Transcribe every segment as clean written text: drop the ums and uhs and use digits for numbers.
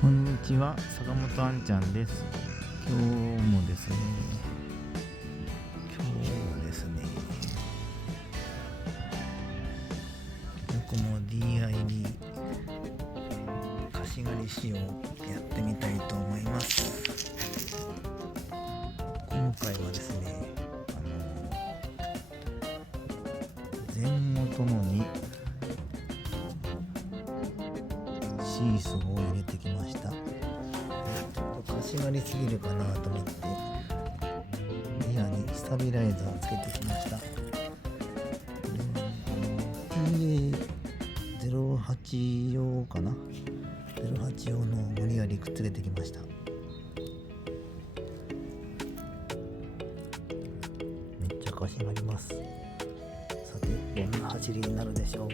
こんにちは、坂本あんちゃんです。今日もですね、僕も DIY 貸し借り仕様やってみたいと思います。今回はですね、前後ともにシーソーを入れてきました。ちょっと貸し借りすぎるかなと思ってリアにスタビライザーをつけてきました。08用かな、08用の無理やりくっつけてきました。めっちゃ貸し借ります。さて、どんな走りになるでしょう。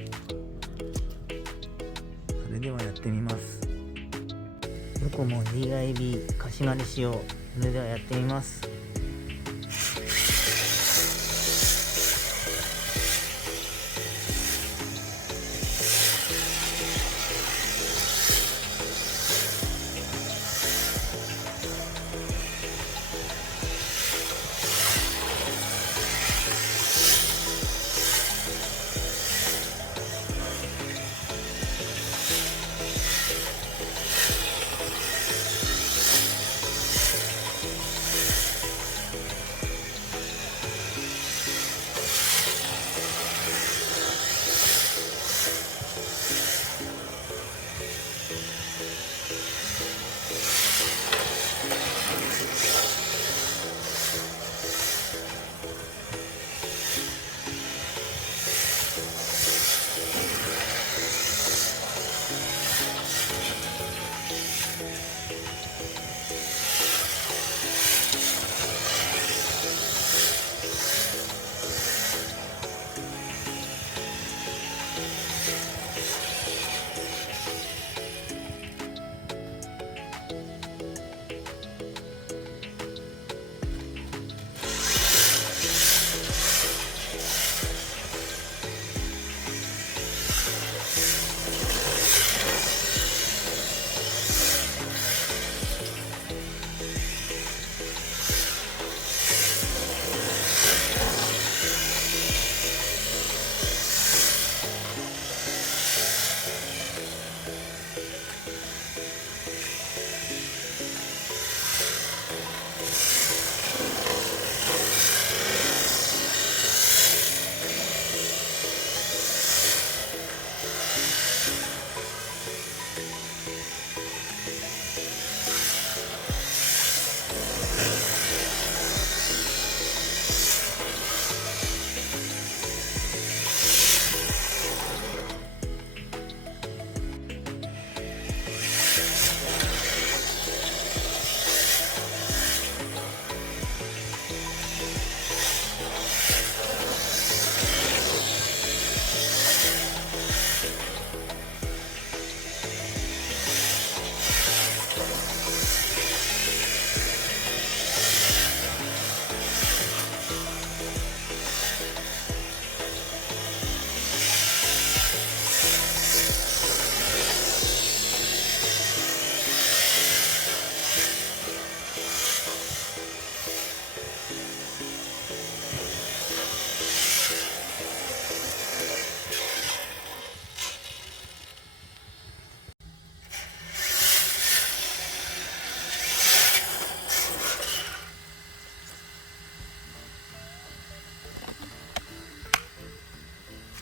それではやってみます。どこも DIY 貸し借りしよう。それではやってみます。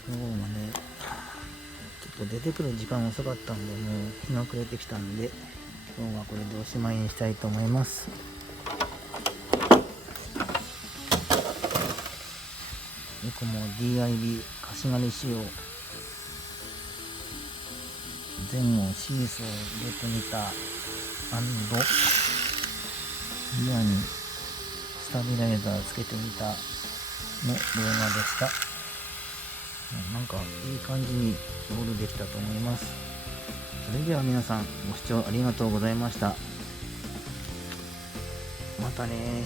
今日もね、ちょっと出てくる時間遅かったんで、もう日が暮れてきたんで、今日はこれでおしまいにしたいと思います。猫も DIY 貸し借り仕様、前後シーソーを入れてみたリアにスタビライザーつけてみたの動画でした。なんかいい感じにロールできたと思います。それでは皆さんご視聴ありがとうございました。またね。